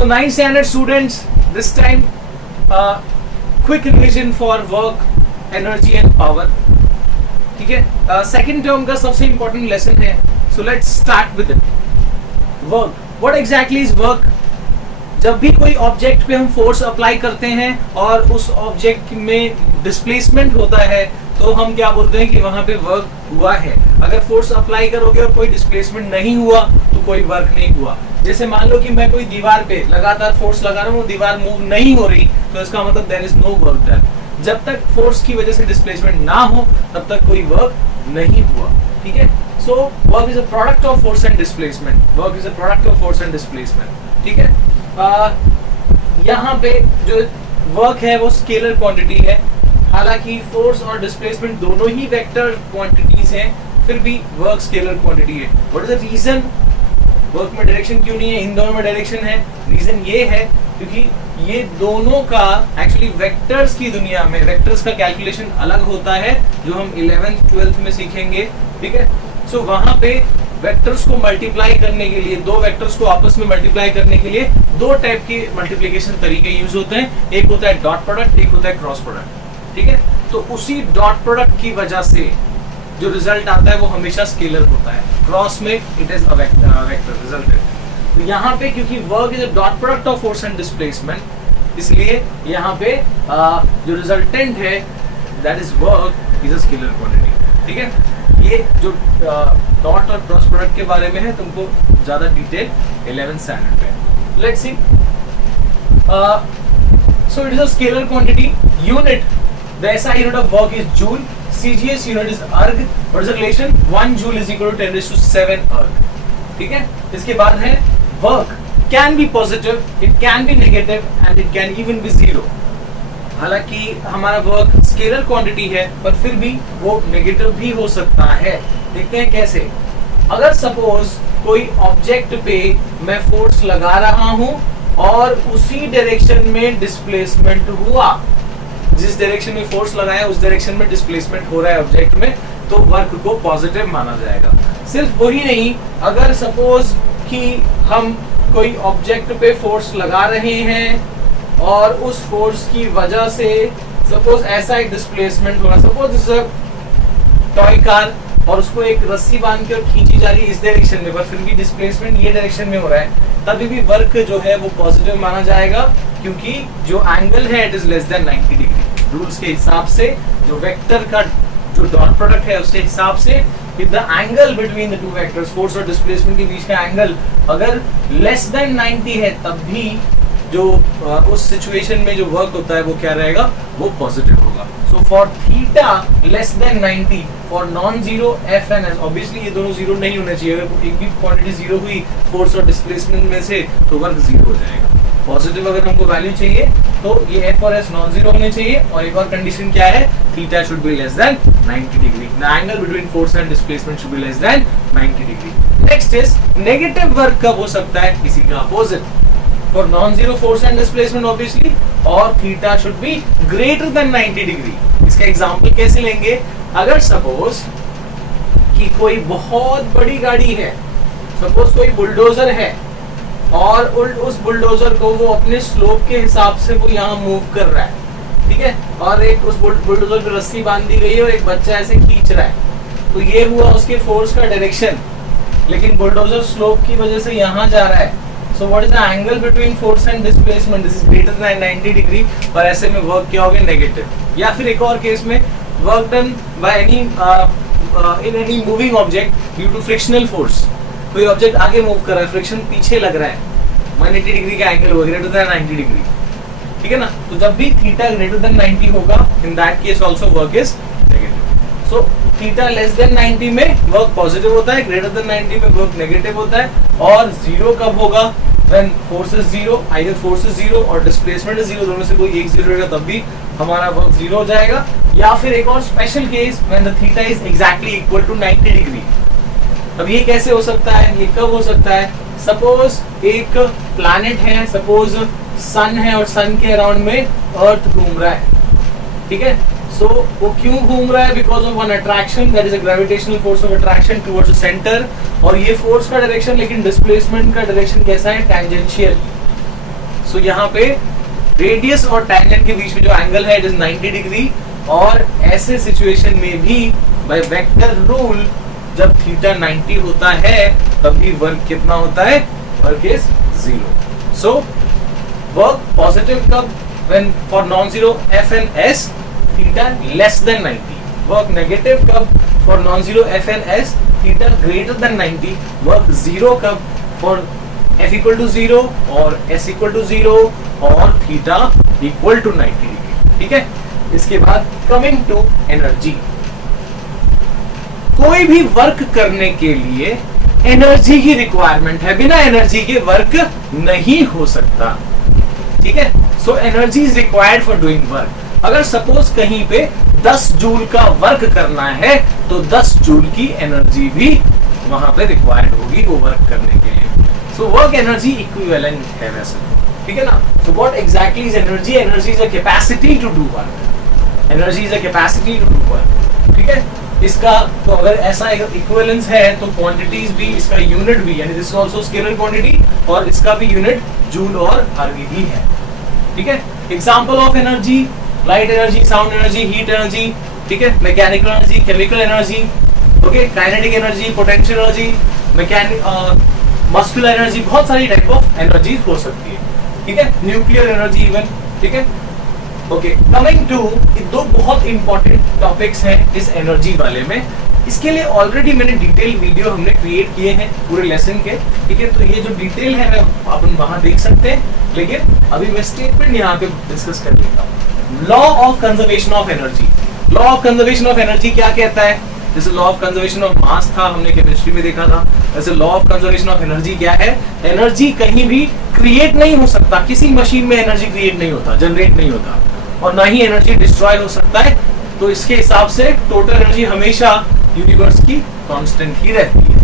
So 9th standard students, this time quick revision for work, energy and power. ठीक है, second term का सबसे important lesson है. So let's start with it. Work. What exactly is work? जब भी कोई object पे हम फोर्स अप्लाई करते हैं और उस ऑब्जेक्ट में डिस्प्लेसमेंट होता है तो हम क्या बोलते हैं कि वहां पे वर्क हुआ है. अगर फोर्स अप्लाई करोगे और कोई डिस्प्लेसमेंट नहीं हुआ तो कोई वर्क नहीं हुआ. जैसे मान लो कि मैं कोई दीवार पे लगातार फोर्स लगा रहा हूँ, दीवार मूव नहीं हो रही, तो इसका मतलब there is no work done. जब तक फोर्स की वजह से डिस्प्लेसमेंट ना हो तब तक कोई वर्क नहीं हुआ. ठीक है. So work is a product of force and displacement. Work is a product of force and displacement. ठीक है. यहाँ पे जो वर्क है वो स्केलर क्वांटिटी है. हालांकि फोर्स और डिस्प्लेसमेंट दोनों ही वेक्टर क्वांटिटीज हैं, फिर भी वर्क स्केलर क्वांटिटी है. What is the reason? Work में डायरेक्शन क्यों नहीं है? इन दोनों में डायरेक्शन है. रीजन ये है क्योंकि ये दोनों का एक्चुअली वेक्टर्स की दुनिया में वेक्टर्स का कैलकुलेशन अलग होता है, जो हम 11th 12th में सीखेंगे. ठीक है. सो वहां पे वेक्टर्स को मल्टीप्लाई करने के लिए, दो वेक्टर्स को आपस में मल्टीप्लाई करने के लिए दो टाइप के मल्टीप्लिकेशन तरीके यूज होते हैं. एक होता है डॉट प्रोडक्ट, एक होता है क्रॉस प्रोडक्ट. ठीक है. तो उसी डॉट प्रोडक्ट की वजह से जो रिजल्ट आता है वो हमेशा स्केलर होता है. क्रॉस में it is a vector resultant. तो यहाँ पे क्योंकि work is a dot product of force and displacement, इसलिए यहाँ पे जो रिजल्टेंट है that is work is a scalar quantity. ठीक है. ये जो डॉट और क्रॉस प्रोडक्ट के बारे में है तुमको ज्यादा डिटेल 11th स्टैंडर्ड पे. Let's see. So it is a scalar quantity. Unit, the SI unit of work is joule. CGS unit is erg. What is the relation? 1 joule is equal to 10⁷ erg. ठीक है. इसके बाद है work can be positive, it can be negative and it can even be zero. हालांकि हमारा work scalar quantity है पर फिर भी वो नेगेटिव भी हो सकता है. देखते हैं कैसे. अगर सपोज कोई ऑब्जेक्ट पे मैं फोर्स लगा रहा हूं और उसी डायरेक्शन में डिस्प्लेसमेंट हुआ, जिस डायरेक्शन में फोर्स लगाया उस डायरेक्शन में डिस्प्लेसमेंट हो रहा है ऑब्जेक्ट में, तो वर्क को पॉजिटिव माना जाएगा. सिर्फ वही नहीं, अगर सपोज कि हम कोई ऑब्जेक्ट पे फोर्स लगा रहे हैं और उस फोर्स की वजह से सपोज ऐसा एक डिस्प्लेसमेंट हो रहा है. सपोज इस टॉय कार और उसको एक रस्सी बांध के और खींची जा रही है इस डायरेक्शन में, पर फिर भी डिस्प्लेसमेंट ये डायरेक्शन में हो रहा है, तभी भी वर्क जो है वो पॉजिटिव माना जाएगा, क्योंकि जो एंगल है it is less than 90 degree. Rules के हिसाब से, जो वेक्टर का जो डॉट प्रोडक्ट है उसके हिसाब से, if the angle between the two vectors, force और displacement के बीच का एंगल अगर less than 90 है, तब भी जो उस सिचुएशन में जो वर्क होता है वो क्या रहेगा? वो पॉजिटिव होगा. So for theta less than 90, for non zero F and S, obviously ये दोनों जीरो नहीं होने चाहिए. अगर एक भी क्वांटिटी जीरो हुई फोर्स और डिस्प्लेसमेंट में से तो वर्क जीरो हो जाएगा. पॉजिटिव अगर हमको वैल्यू चाहिए तो ये एफ और एस नॉन जीरो होने चाहिए. और एक और कंडीशन क्या है? Theta should be less than 90 degree. The angle between force and displacement should be less than 90 degree. Next is negative work कब हो सकता है? इसी का opposite. For non zero force and displacement obviously, और theta should be greater than 90 degree. इसका example कैसे लेंगे? अगर सपोज कि कोई बहुत बड़ी गाड़ी है, सपोज कोई बुलडोजर है और उस बुलडोजर को वो अपने स्लोप के हिसाब से वो यहाँ मूव कर रहा है. ठीक है. और एक उस बुलडोजर पे रस्सी बांध दी गई है और एक बच्चा ऐसे खींच रहा है, तो ये हुआ उसके फोर्स का डायरेक्शन, लेकिन बुलडोजर स्लोप की वजह से यहाँ जा रहा है. So what is the angle between force and displacement? This is greater than 90 degree. पर ऐसे में वर्क क्या होगा? नेगेटिव. या फिर एक और केस में work done by any in any moving object due to frictional force. कोई ऑब्जेक्ट आगे मूव कर रहा है, फ्रिक्शन पीछे लग रहा है, 180 डिग्री का एंगल होगा, ग्रेटर देन 90 डिग्री. ठीक है ना. तो जब भी थीटा ग्रेटर देन 90 होगा, in that case also work is negative. So theta less than 90 में वर्क पॉजिटिव होता है, ग्रेटर देन 90 में वर्क नेगेटिव होता है. और जीरो कब होगा? When force is zero, either force is zero और डिस्प्लेसमेंट इज जीरो, दोनों से कोई एक जीरो रहेगा, तब भी हमारा वर्क जीरो हो जाएगा. या फिर एक और special case, when the theta is exactly equal to 90 degree. अब ये कैसे हो सकता है? ये कब हो सकता है? सपोज एक प्लैनेट है, सपोज सन है और सन के अराउंड में अर्थ घूम रहा है. ठीक है. सो वो क्यों घूम रहा है? Because of one attraction, that is a gravitational force of attraction towards the centre. और ये फोर्स का डायरेक्शन, लेकिन डिस्प्लेसमेंट का डायरेक्शन कैसा है? टैंजेंशियल. सो यहाँ पे रेडियस और टैंजेंट के बीच में जो एंगल है इट इज 90 डिग्री, और ऐसे सिचुएशन में भी बाय वेक्टर रूल जब थीटा 90 होता है तब भी वर्क कितना होता है, work is 0. So work positive कब, when for non zero F and S theta less than 90. Work negative कब, for non zero F and S theta greater than 90. Work zero कब, फॉर f इक्वल टू 0 और s equal to 0 और theta equal to 90 degree. ठीक है, इसके बाद coming to energy. कोई भी वर्क करने के लिए एनर्जी की रिक्वायरमेंट है, बिना एनर्जी के वर्क नहीं हो सकता. ठीक है, so energy is required for doing work. अगर सपोज कहीं पे 10 जूल का वर्क करना है तो 10 जूल की एनर्जी भी वहां पे रिक्वायर्ड होगी वो वर्क करने के लिए. सो वर्क एनर्जी इक्विवेलेंट है वैसे, ठीक है ना. So what exactly is energy? Energy is a capacity to do work. Energy is a capacity to do work. ठीक है, इसका तो अगर ऐसा इक्विवेलेंस है तो क्वांटिटीज भी, इसका यूनिट भी, यानी this is also scalar quantity, और इसका भी यूनिट जूल और अर्ग ही है. ठीक है, example of energy, light energy, sound energy, heat energy. ठीक है, mechanical energy, chemical energy, okay, kinetic energy, potential energy, muscular energy, बहुत सारी टाइप ऑफ एनर्जी हो सकती है. ठीक है, न्यूक्लियर एनर्जी इवन. ठीक है, ओके, कमिंग टू दो बहुत इंपॉर्टेंट टॉपिक्स हैं इस एनर्जी वाले में. इसके लिए ऑलरेडी मैंने डिटेल वीडियो हमने क्रिएट किए हैं पूरे लेसन के. ठीक है, तो ये जो डिटेल है अपन वहां देख सकते हैं, लेकिन अभी मैं स्टेटमेंट यहाँ पे डिस्कस कर लेता हूँ. Law of conservation of energy. Law of conservation of energy क्या कहता है? जैसे law of conservation of mass था, हमने केमिस्ट्री में देखा था, वैसे law of conservation of energy क्या है? एनर्जी कहीं भी क्रिएट नहीं हो सकता, किसी मशीन में एनर्जी क्रिएट नहीं होता, जनरेट नहीं होता, और ना ही एनर्जी डिस्ट्रॉय हो सकता है. तो इसके हिसाब से टोटल एनर्जी हमेशा यूनिवर्स की कांस्टेंट ही रहती है.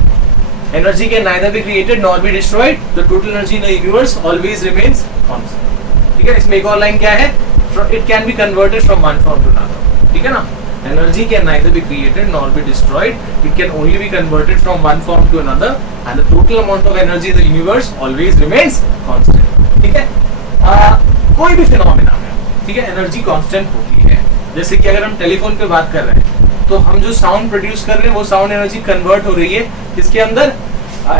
Energy can neither be created nor be destroyed, the total energy in the universe always remains constant. ठीक है, इसमें एक और लाइन क्या है? It can be converted from one form to another. ठीक है ना, energy can neither be created nor be destroyed, it can only be converted from one form to another, and the total amount of energy in the universe always remains constant. ठीक है, कोई भी phenomena में, ठीक है, energy constant होती है. जैसे कि अगर हम टेलीफोन पे बात कर रहे हैं तो हम जो साउंड प्रोड्यूस कर रहे हैं वो साउंड एनर्जी कन्वर्ट हो रही है किसके अंदर?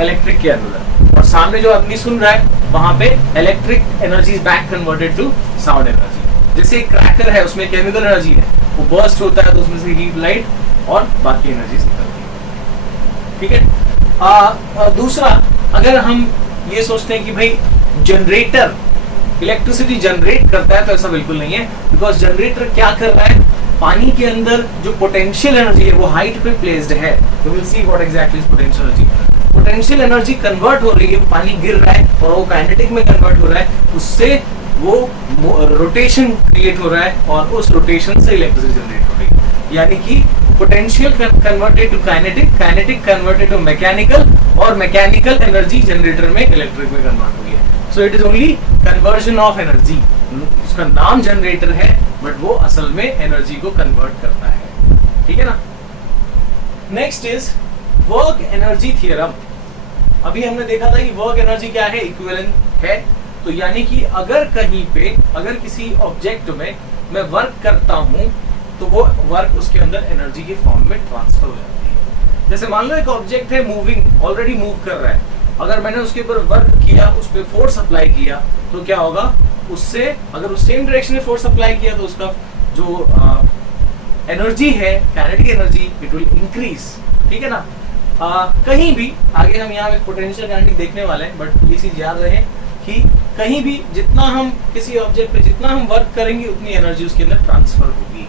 इलेक्ट्रिक के अंदर, और सामने जो आदमी सुन रहा है वहां पे electric energy is back converted to sound energy. जैसे एक क्रैकर है, उसमें केमिकल एनर्जी है, वो बर्स्ट होता है तो उसमें से हीट, लाइट और बाकी एनर्जी निकलती है. ठीक है, दूसरा, अगर हम ये सोचते हैं कि भाई जनरेटर इलेक्ट्रिसिटी जनरेट करता है, तो ऐसा बिल्कुल नहीं है. बिकॉज जनरेटर क्या कर रहा है? पानी के अंदर जो पोटेंशियल एनर्जी है वो हाइट पे प्लेस्ड है. तो will see what exactly is potential energy. Potential energy convert हो रही है, पानी गिर रहा है और वो काइनेटिक में कन्वर्ट हो रहा है, उससे वो रोटेशन क्रिएट हो रहा है और उस रोटेशन से इलेक्ट्रिसिटी जनरेट हो रही है. यानी कि potential converted to kinetic, kinetic converted to mechanical, और मैकेनिकल एनर्जी जनरेटर में इलेक्ट्रिक में कन्वर्ट हुई है. So it is only conversion of energy. उसका नाम जनरेटर है बट वो असल में एनर्जी को कन्वर्ट करता है. ठीक है ना. Next is work energy theorem. अभी हमने देखा था कि वर्क एनर्जी क्या है? इक्विवेलेंट है. तो यानी कि अगर कहीं पे, अगर किसी ऑब्जेक्ट में मैं वर्क करता हूं तो वो वर्क उसके अंदर एनर्जी के फॉर्म में ट्रांसफर हो जाती है. जैसे मान लो एक ऑब्जेक्ट है मूविंग, ऑलरेडी मूव कर रहा है, अगर मैंने उसके ऊपर वर्क किया, उस पर फोर्स अप्लाई किया, तो क्या होगा? उससे अगर उस सेम डायरेक्शन में फोर्स अप्लाई किया तो उसका जो एनर्जी है, kinetic energy, it will increase. ठीक है ना. कहीं भी आगे हम यहाँ पोटेंशियल काइनेटिक देखने वाले हैं, बट ये चीज याद रहे कि कहीं भी जितना हम किसी ऑब्जेक्ट पे जितना हम वर्क करेंगे उतनी एनर्जी उसके अंदर ट्रांसफर होगी.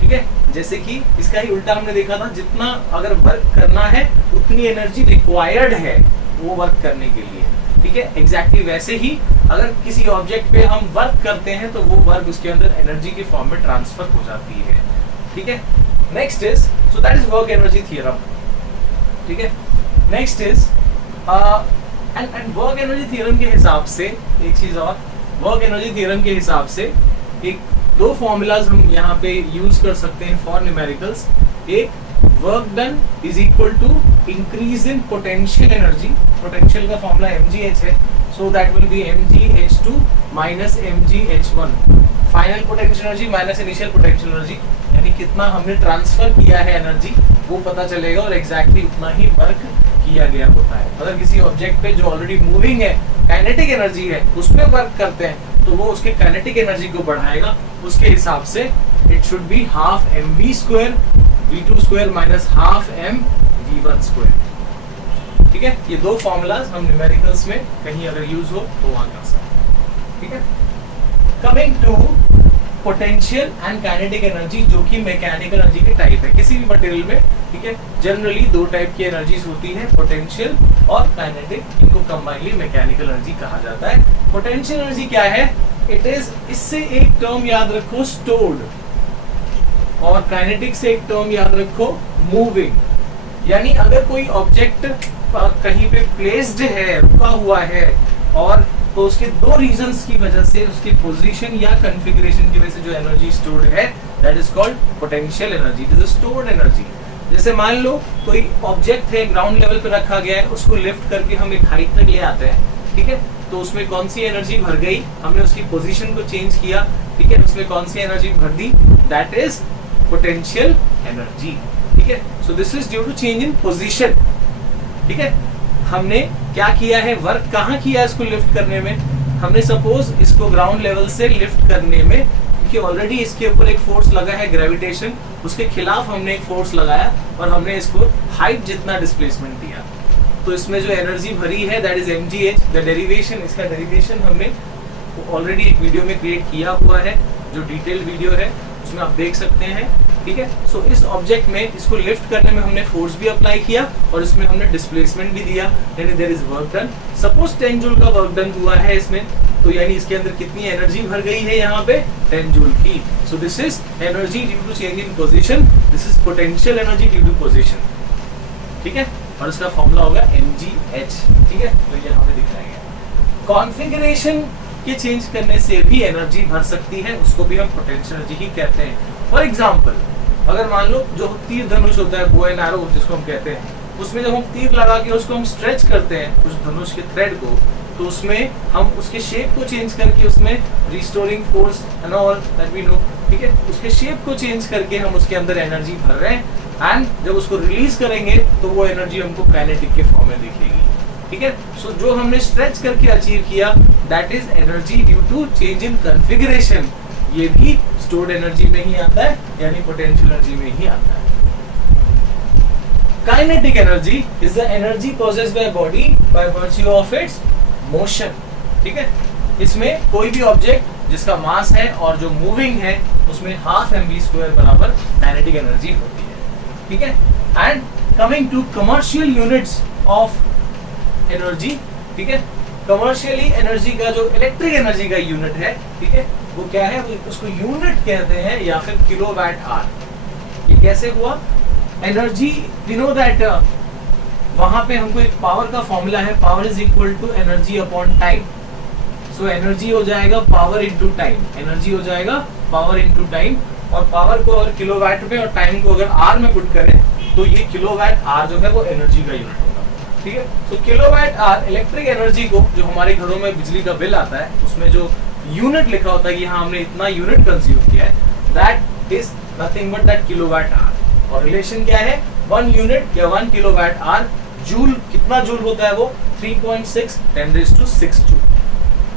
ठीक है, जैसे कि इसका ही उल्टा हमने देखा था, जितना अगर वर्क करना है उतनी एनर्जी रिक्वायर्ड है वो वर्क करने के लिए. ठीक है, एग्जैक्टली वैसे ही अगर किसी ऑब्जेक्ट पे हम वर्क करते हैं तो वो वर्क उसके अंदर एनर्जी के फॉर्म में ट्रांसफर हो जाती है. ठीक है, next is, so that is work energy theorem. ठीक है, next is and work energy theorem के हिसाब से एक चीज और, वर्क एनर्जी थ्योरम के हिसाब से एक दो फॉर्मूलाज हम यहाँ पे यूज कर सकते हैं फॉर न्यूमेरिकल्स. एक, work done is equal to increase in potential energy. Potential का फॉर्मूला mgh है, so that will be mgh2 minus mgh1, final potential energy minus initial potential energy, यानी कितना हमने ट्रांसफर किया है एनर्जी वो पता चलेगा और एग्जैक्टली उतना ही वर्क किया गया होता है। अगर किसी ऑब्जेक्ट पे जो ऑलरेडी मूविंग है, काइनेटिक एनर्जी है, उस पे वर्क करते हैं तो वो उसके काइनेटिक एनर्जी को बढ़ाएगा, उसके हिसाब से it should be half mv square v2 square minus half m v1 square. ठीक है, ये दो फॉर्मूलाज हम न्यूमेरिकल्स में कहीं अगर यूज हो तो वहां कर सकते हैं। ठीक है, coming to potential and kinetic energy, जो कि मैकेनिकल एनर्जी के टाइप है किसी भी मटेरियल में। ठीक है, जनरली दो टाइप की एनर्जीज होती है, पोटेंशियल और काइनेटिक, इनको कंबाइनली मैकेनिकल एनर्जी कहा जाता है। पोटेंशियल एनर्जी क्या है? इट इज, इससे एक टर्म याद रखो स्टोर्ड, और काइनेटिक से एक टर्म याद रखो मूविंग। यानी अगर कोई ऑब्जेक्ट कहीं पे प्लेस्ड है, रुका हुआ है, और तो उसके दो रीजंस की वजह से, उसकी पोजीशन या कॉन्फ़िगरेशन की वजह से जो एनर्जी स्टोर्ड है, that is called potential energy, it is a stored energy. जैसे मान लो कोई ऑब्जेक्ट है, ग्राउंड लेवल पे रखा गया है, उसको लिफ्ट करके हम एक हाइट तक ले आते हैं। ठीक है, तो उसमें कौन सी एनर्जी भर गई? हमने उसकी पोजीशन को चेंज किया। ठीक है, उसमें कौन सी एनर्जी भर दी? That is potential energy. ठीक है, so this is due to change in position. ठीक है, हमने क्या किया है, वर्क कहाँ किया इसको लिफ्ट करने में? हमने सपोज इसको ग्राउंड लेवल से लिफ्ट करने में, क्योंकि ऑलरेडी इसके ऊपर एक फोर्स लगा है ग्रेविटेशन, उसके खिलाफ हमने एक फोर्स लगाया और हमने इसको हाइट जितना डिस्प्लेसमेंट दिया, तो इसमें जो एनर्जी भरी है that is mgh। The derivation, इसका डेरिवेशन हमने ऑलरेडी एक वीडियो में क्रिएट किया हुआ है, जो डिटेल वीडियो है उसमें आप देख सकते हैं। ठीक है, सो इस ऑब्जेक्ट में इसको लिफ्ट करने में हमने फोर्स भी अप्लाई किया और इसमें हमने डिस्प्लेसमेंट भी दिया, यानी there is work done. Suppose 10 joule का वर्क डन हुआ है इसमें, तो यानी इसके अंदर कितनी एनर्जी भर गई है यहाँ पे? 10 जूल की। So this is energy due to change in position, this is potential energy due to position. ठीक है, और इसका फॉर्मूला होगा mgh। ठीक है, तो यहाँ पे दिखाया गया। कॉन्फ़िगरेशन के चेंज करने से भी एनर्जी भर सकती है, उसको भी हम पोटेंशियल एनर्जी ही कहते हैं। फॉर एग्जाम्पल, अगर मान लो जो तीर धनुष होता है, बो एंड एरो जिसको हम कहते हैं, उसमें जब हम तीर लगा के उसको हम स्ट्रेच करते हैं उस धनुष के थ्रेड को, तो उसमें हम उसके शेप को चेंज करके उसमें restoring force and all that we know. ठीक है, उसके शेप को चेंज करके हम उसके अंदर एनर्जी भर रहे हैं, एंड जब उसको रिलीज करेंगे तो वो एनर्जी हमको काइनेटिक के फॉर्म में दिखेगी। ठीक है, सो जो हमने स्ट्रेच करके अचीव किया that is energy due to change in configuration, ये भी स्टोर्ड एनर्जी में ही आता है, यानी पोटेंशियल एनर्जी में ही आता है। Kinetic energy is the energy possessed by body by virtue of its motion. ठीक है, इसमें कोई भी ऑब्जेक्ट जिसका मास है और जो मूविंग है, उसमें हाफ mv स्क्वायर बराबर काइनेटिक एनर्जी होती है। ठीक है, and coming to commercial units of energy. ठीक है, कमर्शियली एनर्जी का जो इलेक्ट्रिक एनर्जी का यूनिट है, ठीक है, वो क्या है? उसको यूनिट कहते हैं या फिर किलोवाट आवर। ये कैसे हुआ? एनर्जी, वी नो दैट वहां पे हमको एक पावर का फॉर्मूला है, power is equal to energy upon time. So energy हो जाएगा पावर इनटू टाइम, एनर्जी हो जाएगा पावर इनटू टाइम, और पावर को अगर किलोवाट में और टाइम को अगर आर में पुट करें तो ये किलोवाट आर जो है वो एनर्जी का यूनिट होगा। ठीक है, तो किलोवाट आर इलेक्ट्रिक एनर्जी को, जो हमारे घरों में बिजली का बिल आता है उसमें जो यूनिट लिखा होता है कि हाँ हमने इतना यूनिट कंज्यूम किया है, that is nothing but that kilowatt hour. और रिलेशन क्या है? 1 यूनिट या 1 किलोवाट आवर, जूल कितना जूल होता है वो? 3.6 10⁶ जूल।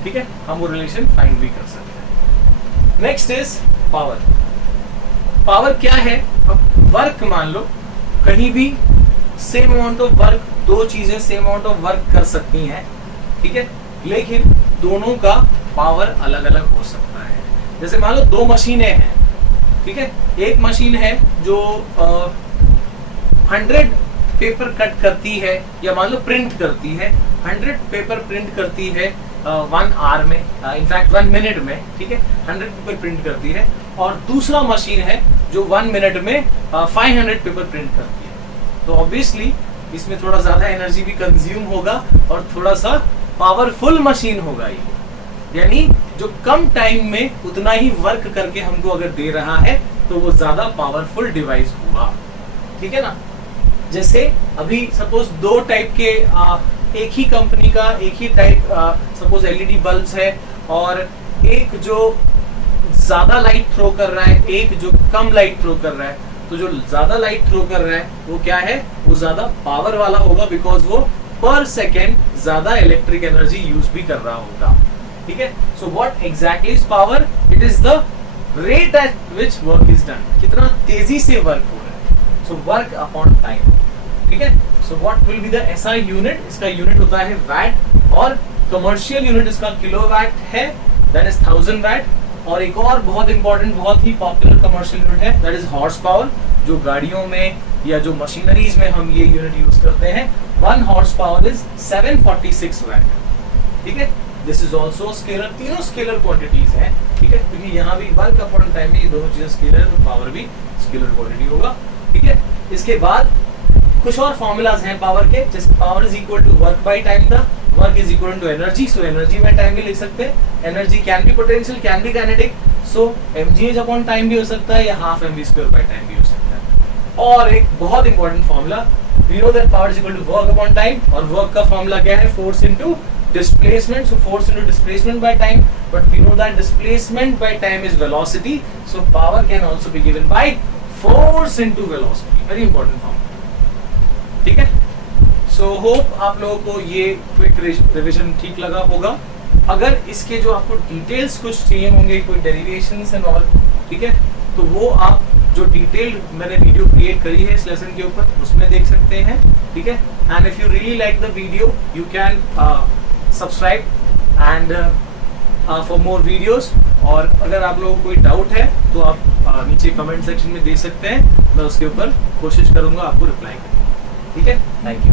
ठीक है, हम वो रिलेशन फाइंड भी कर सकते हैं। Next is power. पावर क्या है? अब वर्क मान लो कहीं भी सेम अमाउंट ऑफ वर्क, दो चीजें सेम अमाउंट ऑफ वर्क कर सकती हैं। ठीक है, लेकिन दोनों का पावर अलग अलग हो सकता है। जैसे मान लो दो मशीनें हैं। ठीक है, एक मशीन है जो 100 पेपर कट करती है, या मान लो प्रिंट करती है, 100 पेपर प्रिंट करती है 1 आवर में, इनफैक्ट 1 मिनट में। ठीक है, 100 पेपर प्रिंट करती है, और दूसरा मशीन है जो 1 मिनट में 500 पेपर प्रिंट करती है। तो ऑब्वियसली इसमें थोड़ा ज्यादा एनर्जी भी कंज्यूम होगा और थोड़ा सा पावरफुल मशीन होगा ये, यानी जो कम टाइम में उतना ही वर्क करके हमको अगर दे रहा है तो वो ज्यादा पावरफुल डिवाइस हुआ। ठीक है ना, जैसे अभी सपोज दो टाइप के एक ही कंपनी का एक ही टाइप सपोज एलईडी बल्ब्स है, और एक जो ज्यादा लाइट थ्रो कर रहा है, एक जो कम लाइट थ्रो कर रहा है, तो जो ज्यादा लाइट थ्रो कर रहा है वो क्या है, वो ज्यादा पावर वाला होगा, बिकॉज वो पर सेकेंड ज्यादा इलेक्ट्रिक एनर्जी यूज भी कर रहा होगा। ठीक है, सो what exactly is power? It is the rate at which work is done, कितना तेजी से वर्क हो रहा है, सो वर्क अपॉन टाइम। ठीक है, so what will be the SI unit? इसका यूनिट होता है वैट, और कमर्शियल यूनिट इसका किलोवाट है, दैट इज 1000 वैट। और एक और बहुत इंपॉर्टेंट, बहुत ही पॉपुलर कमर्शियल यूनिट है, दैट इज हॉर्स पावर, जो गाड़ियों में या जो मशीनरीज में हम ये यूनिट यूज करते हैं। 1 हॉर्स पावर इज 746 वैट। ठीक है, दिस इज ऑल्सो स्केलर, तीनों स्केलर क्वांटिटीज हैं। ठीक है, क्योंकि यहाँ भी वर्क अपॉन टाइम में ये दोनों चीजें स्केलर है, तो पावर भी स्केलर क्वांटिटी होगा। ठीक है, इसके बाद कुछ और फॉर्मूलाज हैं पावर के, जैसे power is equal to work by time था, work is equal to energy, so energy by time भी लिख सकते हैं। Energy can be potential, can be kinetic, so mgh upon time भी हो सकता है, या हाफ mv² बाय टाइम भी हो सकता है। और एक बहुत important formula, we know that power is equal to work upon time, और वर्क का फॉर्मूला क्या है, force into displacement, so force into displacement by time, but we know that displacement by time is velocity, so power can also be given by force into velocity, very important formula। ठीक है, so hope आप लोगों को ये quick revision ठीक लगा होगा। अगर इसके जो आपको डिटेल्स कुछ चाहिए होंगे, कोई डेरिवेशंस एंड ऑल, ठीक है, तो वो आप जो डिटेल्ड मैंने वीडियो क्रिएट करी है इस लेसन के ऊपर, उसमें देख सकते हैं। ठीक है, and if you really like the video, you can subscribe and for more videos. और अगर आप लोगों को कोई डाउट है तो आप नीचे कमेंट सेक्शन में दे सकते हैं, मैं उसके ऊपर कोशिश करूंगा आपको रिप्लाई करने की। ठीक है, थैंक यू।